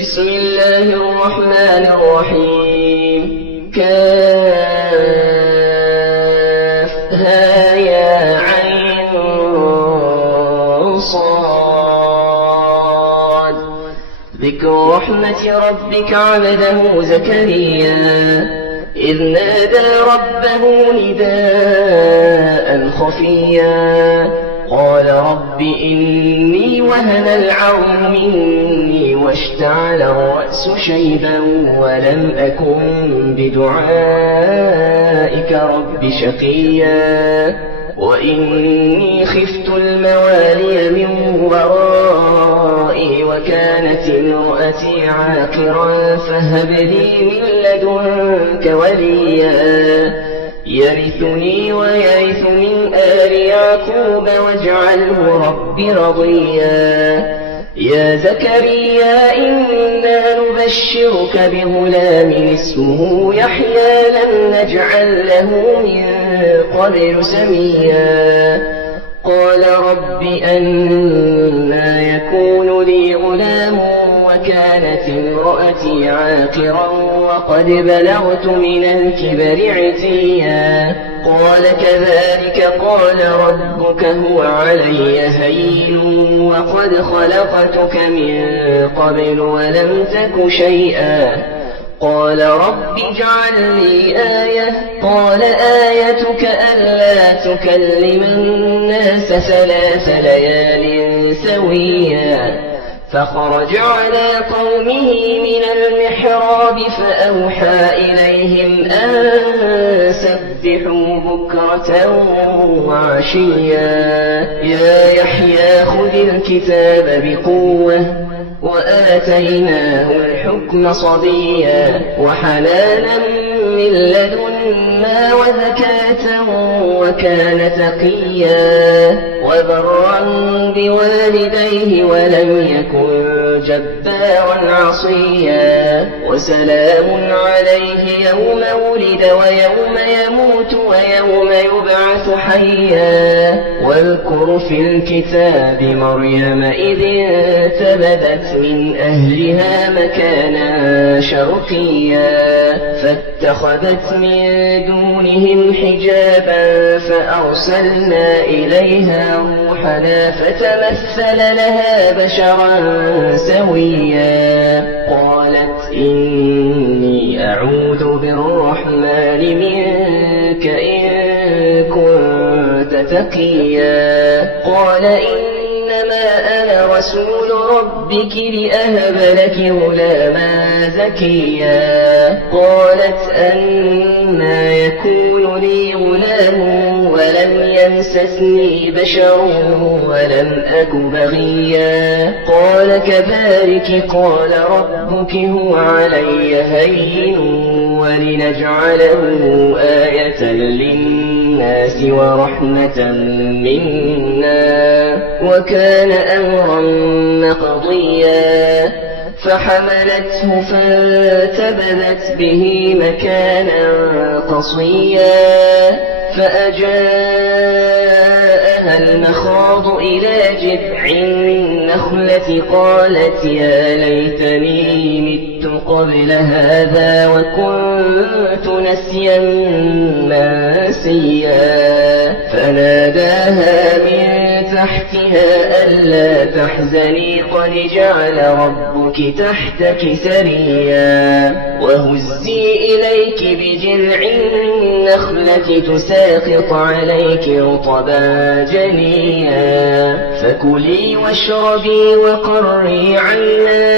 بسم الله الرحمن الرحيم. كافها يا عين صاد. ذكر رحمة ربك عبده زكريا إذ نادى ربه نداء خفيا قال رب إني وهن العظم مني واشتعل الرأس شيبا ولم أكن بدعائك رب شقيا وإني خفت الموالي من ورائي وكانت امرأتي عاقرا فهب لي من لدنك وليا يرثني ويرث من آل يعقوب واجعله رب رضيا. يا زكريا إنا نبشرك بغلام اسمه يحيى لم نجعل له من قبل سميا. قال رب أنى يكون لي غلام وكانت امرأتي عاقرا وقد بلغت من الكبر عتيا. قال كذلك قال ربك هو علي هين وقد خلقتك من قبل ولم تك شيئا. قال رب اجعل لي آية. قال آيتك ألا تكلم الناس 3 ليال سويا. فخرج على قومه من المحراب فأوحى إليهم أن سبحوا بكرة وعشيا. يا يحيى خذ الكتاب بقوة وآتيناه الحكم صبيا وحنانا من لدنا وزكاة وكان تقيا وبرا بوالديه ولم يكن جبارا عصيا. وسلام عليه يوم ولد ويوم يموت ويوم يبعث حيا. واذكر في الكتاب مريم إذ انتبذت من أهلها مكانا شرقيا فاتخذت من دونهم حجابا فأرسلنا إليها روحنا فتمثل لها بشرا سويا. قالت إني أعوذ بالرحمن منك إن كنت تقيا. قال إنما أنا رسول ربك لأهب لك غلاما زكيا. قالت أنى يكون لي غلام ولم يمسسني بشر ولم أك بغيا. قال كذلك قال ربك هو علي هين ولنجعله آية للناس ورحمة منا وكان أمرا مقضيا. فحملته فانتبذت به مكانا قصيا فأجاءها المخاض إلى جذع النخلة قالت يا ليتني مت قبل هذا وكنت نسيا منسيا. فناداها من تحتها ألا تحزني قد جعل ربك تحتك سريا. وهزي إليك بجذع النخلة تساقط عليك رطبا جنيا. فكلي واشربي وقري عينا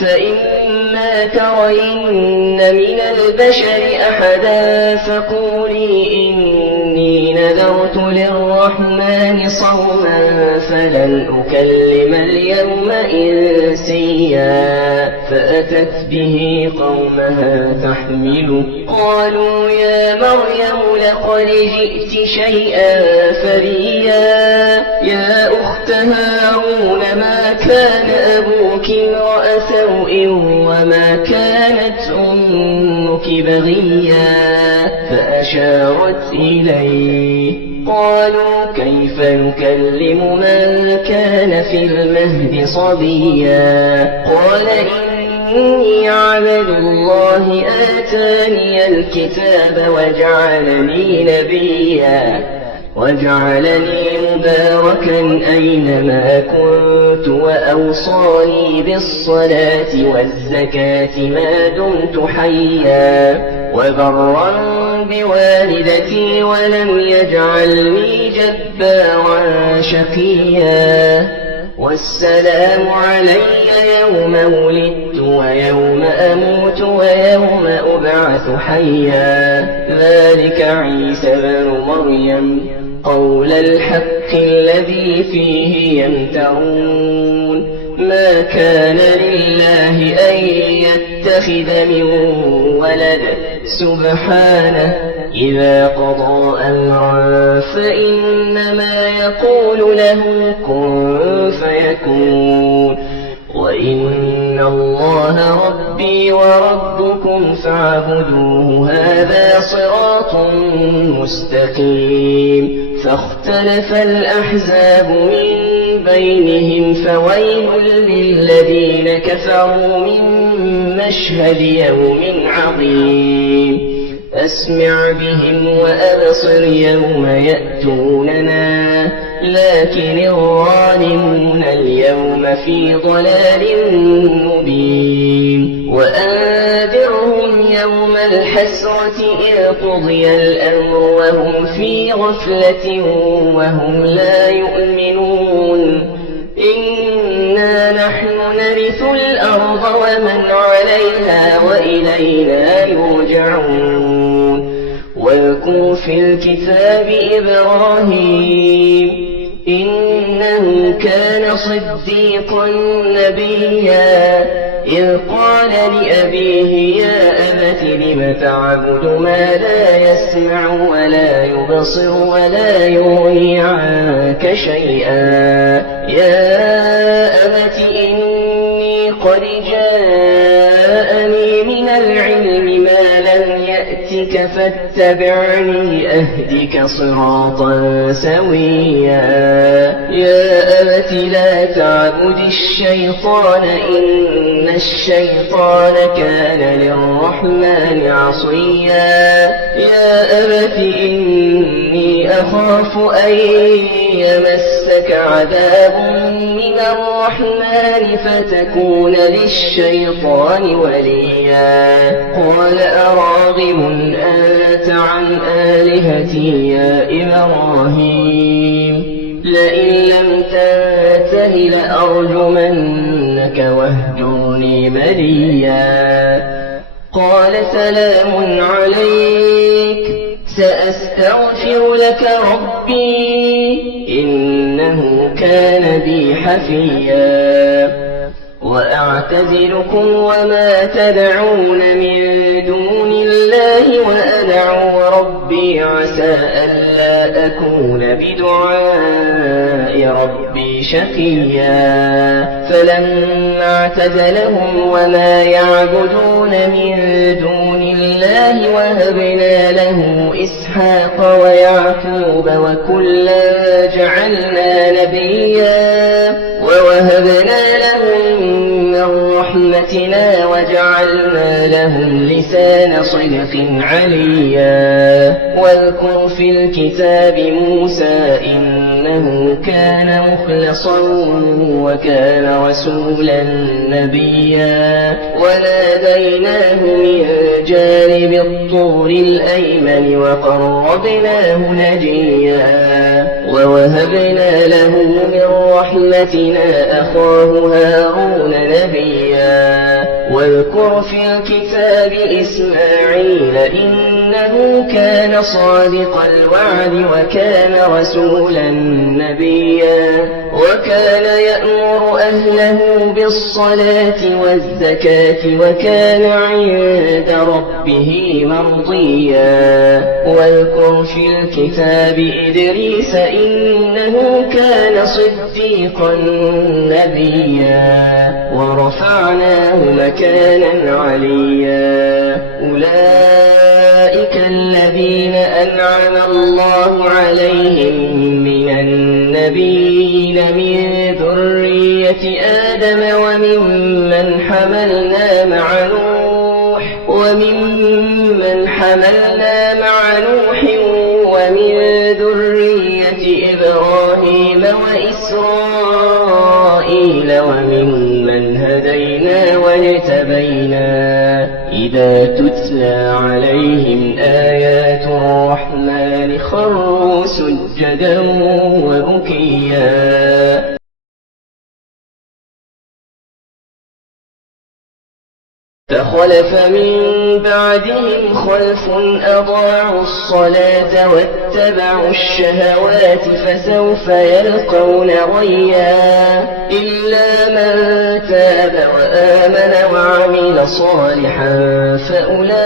فإما ترين من البشر أحدا فقولي إني نذرت للرحمن صوما فلن أكلم اليوم إنسيا. فأتت به قومها تحمله قالوا يا مريم لقد جئت شيئا فريا. يا أخت هارون ما كان أبوك امرأ سوء وما كانت أمك بغيا. فأشارت إليه قالوا كيف نكلم من كان في المهد صبيا. قال إني عبد الله آتاني الكتاب وجعلني نبيا وجعلني مباركا أينما كنت وأوصاني بالصلاة والزكاة ما دمت حيا وبرا بوالدتي ولم يجعلني جبارا شقيا والسلام علي يوم ولدت ويوم أموت ويوم أبعث حيا ذلك عيسى بن مريم قول الحق الذي فيه يمترون ما كان لله أن يتخذ من ولد سبحانه إذا قضى أمرا فإنما يقول له كن فيكون وإن الله ربي وربكم فاعبدوه هذا صراط مستقيم فاختلف الأحزاب من بينهم فويل للذين كفروا من مشهد يوم عظيم أسمع بهم وأبصر يوم يأتوننا لكن الظالمون اليوم في ضلال مبين وأنذرهم يوم الحسرة إذ قضي الأمر وهم في غفلة وهم لا يؤمنون إنا نحن نرث الأرض ومن عليها وإلينا يرجعون واذكر في الكتاب إبراهيم إنه كان صديقا نبيا إذ قال لأبيه يا أبت لم تعبد ما لا يسمع ولا يبصر ولا يغني عنك شيئا يا أبت إني قد جاءني من العلم ما لم يأتك فاتبعني أهدك صراطا سويا يا أبت لا تعبد الشيطان إن الشيطان كان للرحمن عصيا يا أبت إني أخاف أن يمسك عذاب من الرحمن فتكون للشيطان وليا قال أراغب أنت عن آلهتي يا إبراهيم لئن لم تنته لأرجمنك واهجرني مليا قال سلام عليك سأستغفر لك ربي إنه كان بي حفيا وأعتزلكم وما تدعون من دون الله وأدعو ربي عسى ألا أكون بدعاء ربي شقيا فلما اعتزلهم وما يعبدون من دون الله وهبنا له إسحاق ويعقوب وكلا جعلنا نبيا ووهبنا لهم من رحمتنا وجعلنا لهم لسان صدق عليا واذكر في الكتاب موسى إنه كان مخلصا وكان رسولا نبيا وناديناه من جانب الطور الأيمن وقربناه نجيا ووهبنا له من رحمتنا أخاه هارون نبيا واذكر في الكتاب إسماعيل إنه كان صادق الوعد وكان رسولا نبيا وكان يأمر أهله بالصلاة والزكاة وكان عند ربه مرضيا واذكر في الكتاب إدريس إنه كان صديقا نبيا ورفعناه مكانا عليا أولئك الذين أنعم الله عليهم من النبيين من ذرية ذرية آدم وممن حملنا مع نوح ومن ذرية إبراهيم وإسرائيل وممن هدينا واجتبينا إذا تتلى عليهم آيات الرحمن خروا سجدا وبكيا. فخلف من بعدهم خلف أضاعوا الصلاة واتبعوا الشهوات فسوف يلقون غيا إلا من تاب وآمن وعمل صالحا فأولئك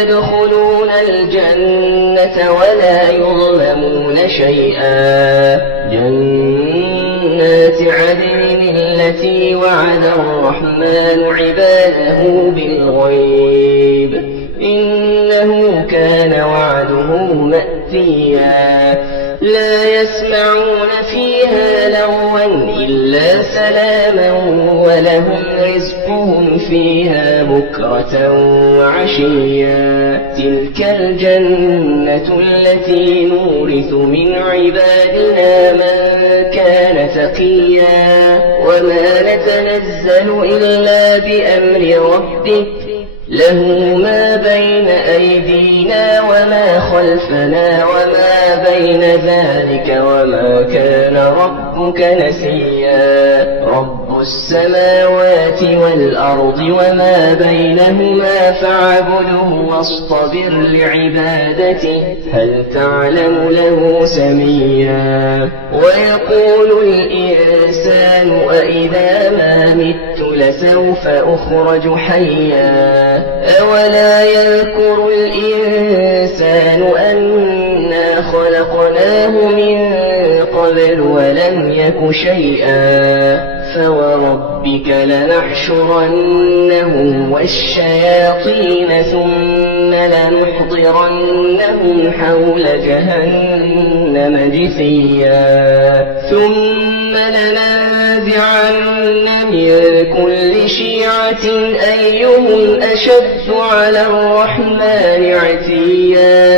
يدخلون الجنة ولا يظلمون شيئا. جنات عدن التي وعد الرحمن عباده بالغيب إنه كان وعده مأتيا. لا يسمعون فيها لغوا إلا سلاما ولهم رزقهم فيها بكرة وعشيا. تلك الجنة التي نورث من عبادنا من كان تقيا. وما نتنزل إلا بأمر ربك له ما بين أيدينا وما خلفنا وما بين ذلك وما كان ربك نسيا. رب السماوات والأرض وما بينهما فاعبده واصطبر لعبادته هل تعلم له سميا. ويقول الإنسان أإذا ما مت لسوف أخرج حيا. أولا يذكر الإنسان أنا خلقناه من قبل ولم يك شيئا. فوربك لنحشرنهم والشياطين ثم لنحضرنهم حول جهنم جثيا. ثم لننزعن من كل شيعة أيهم أشد على الرحمن عتيا.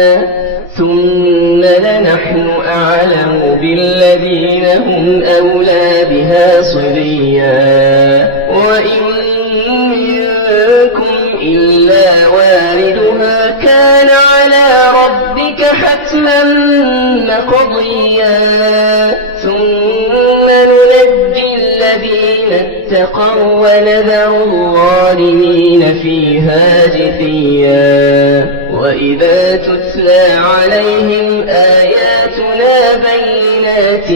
ثم لنحن أعلم بالذين هم أولى بها صليا. وإن منكم إلا واردها كان على ربك حتما مقضيا. ثم ننجي الذين اتقوا ونذر الظالمين فيها جثيا. وإذا تتلى عليهم آياتنا بينات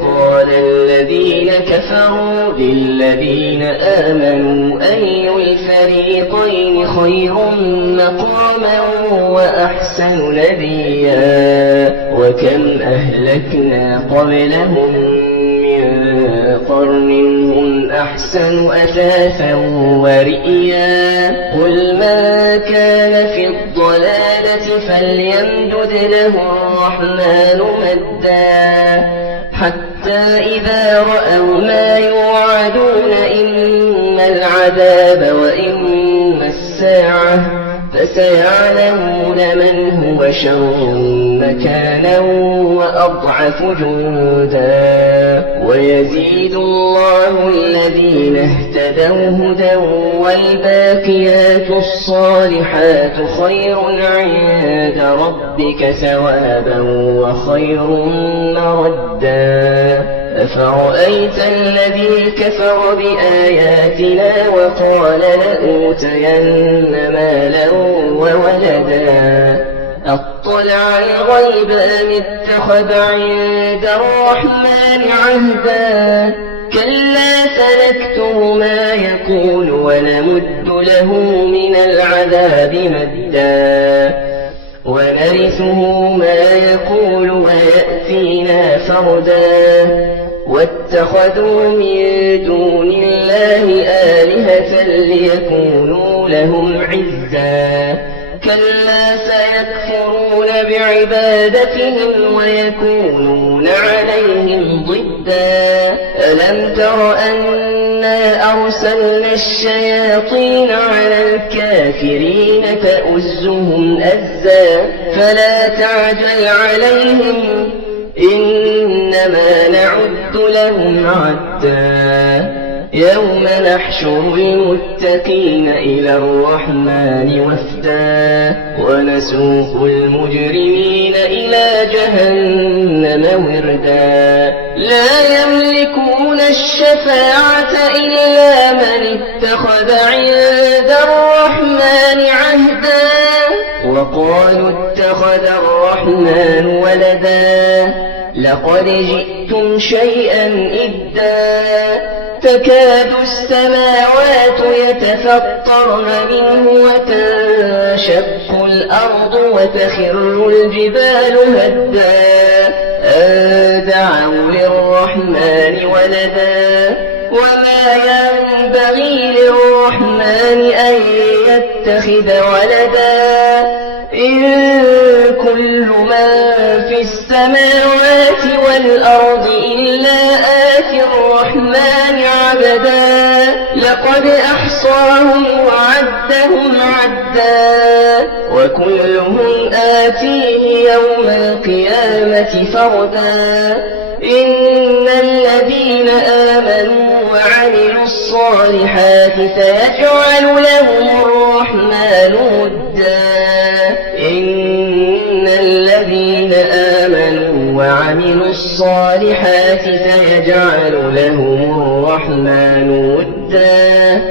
قال الذين كفروا للذين آمنوا أي الفريقين خير مقاما وأحسن نديا. وكم أهلكنا قبلهم من قرن هم أحسن أثاثا ورئيا. قل من كان في الضلالة فليمدد له الرحمن مدا حتى إذا رأوا ما يوعدون إما العذاب وإما الساعة فسيعلمون من هو شر مكانا وأضعف جندا. ويزيد الله الذين اهتدوا هدى والباقيات الصالحات خير عند ربك ثوابا وخير مردا. أفرأيت الذي كفر بآياتنا وقال لأوتين مالا وولدا. أطلع الغيب أم اتخذ عند الرحمن عهدا. كلا سنكتب ما يقول ونمد له من العذاب مدا. ونرثه ما يقول ويأتينا فردا. واتخذوا من دون الله آلهة ليكونوا لهم عزا. كلا سيكفرون بعبادتهم ويكونون عليهم ضدا. ودا ألم تر أنا أرسلنا الشياطين على الكافرين تؤزهم أزا فلا تعجل عليهم إنما نعد لهم عدا يوم نحشر المتقين إلى الرحمن وفدا ونسوق المجرمين إلى جهنم وردا لا يملكون الشفاعة إلا من اتخذ عند الرحمن عهدا وقالوا اتخذ الرحمن ولدا لقد جئتم شيئا إدا تكاد السماوات يتفطرن منه وتنشق الأرض وتخر الجبال هدا أن دعوا للرحمن ولدا وما ينبغي للرحمن أن يتخذ ولدا إن كل من في السماوات والأرض إلا آتي الرحمن عبدا لقد أحصاهم وعدهم عدا وكلهم آتيه يوم القيامة فردا إن الذين آمنوا وعملوا الصالحات سيجعل لهم الرحمن ودا إن الذين آمنوا وعملوا الصالحات سيجعل لهم الرحمن ودا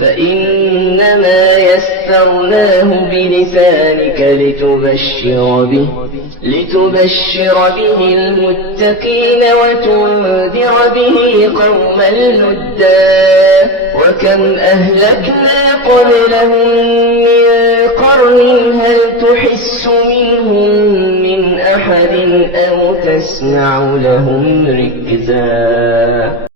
فإنما يسرناه بلسانك لتبشر به المتقين وتنذر به قوما لدا وكم أهلكنا قبلهم من قرن هل تحس منهم من أحد أو تسمع لهم ركزا